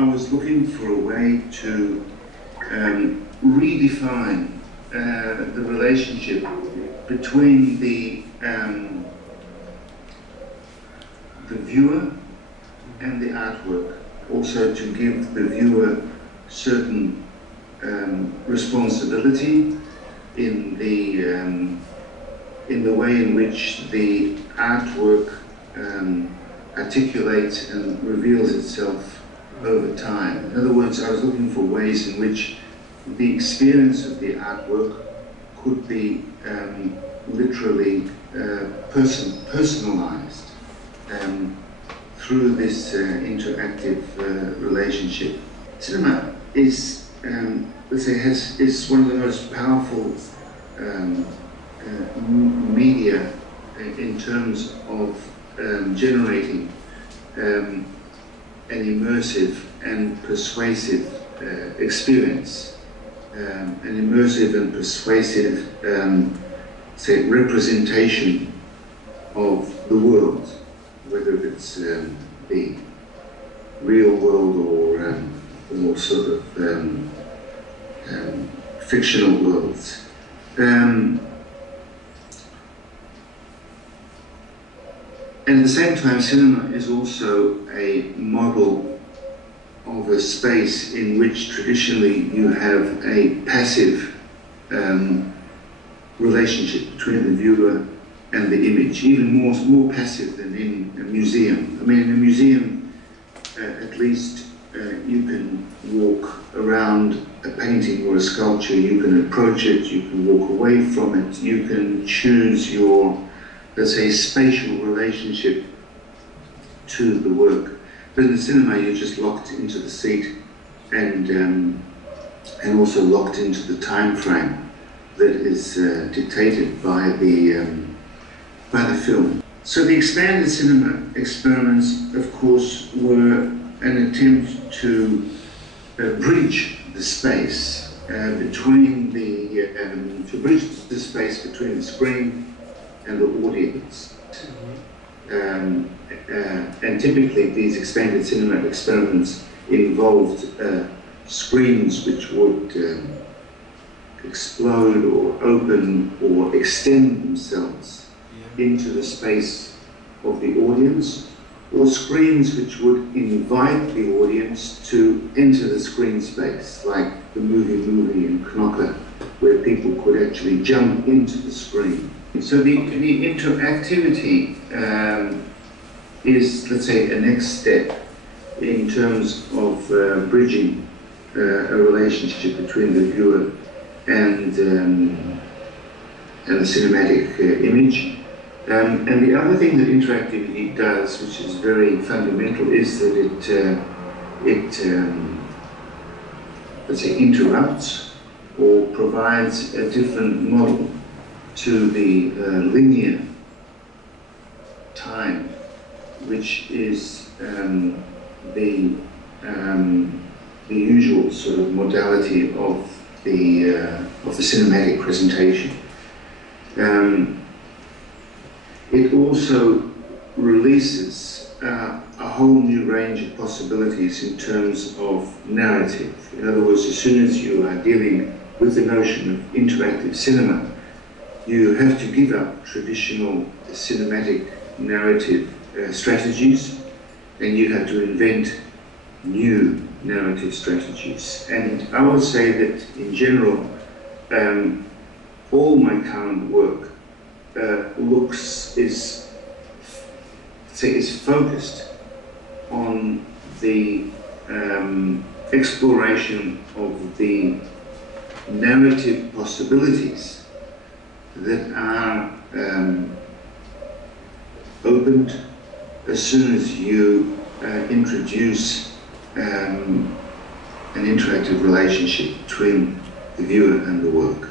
I was looking for a way to redefine the relationship between the viewer and the artwork. Also to give the viewer certain responsibility in the way in which the artwork articulates and reveals itself over time. In other words, I was looking for ways in which the experience of the artwork could be literally personalized through this interactive relationship. Cinema is, let's say, is one of the most powerful media in terms of generating an immersive and persuasive experience, an immersive and persuasive, say, representation of the world, whether it's the real world or sort of fictional worlds. And at the same time, cinema is also a model of a space in which traditionally you have a passive relationship between the viewer and the image, even more passive than in a museum. I mean, in a museum, at least you can walk around a painting or a sculpture, you can approach it, you can walk away from it, you can choose your, let's say, spatial relationship to the work. But in the cinema, you're just locked into the seat and also locked into the time frame that is dictated by the film. So the expanded cinema experiments, of course, were an attempt to bridge the space between the space between the screen and the audience. And typically these expanded cinema experiments involved screens which would explode or open or extend themselves into the space of the audience, or screens which would invite the audience to enter the screen space, like the movie in Knocker, where people could actually jump into the screen. So the interactivity is, let's say, a next step in terms of bridging a relationship between the viewer and the cinematic image. And the other thing that interactivity does, which is very fundamental, is that it let's say, interrupts or provides a different model to the linear time, which is the usual sort of modality of the cinematic presentation. It also releases a whole new range of possibilities in terms of narrative. In other words, as soon as you are dealing with the notion of interactive cinema, you have to give up traditional cinematic narrative strategies, and you have to invent new narrative strategies. And I would say that in general, all my current work is focused on the exploration of the narrative possibilities that are opened as soon as you introduce an interactive relationship between the viewer and the work.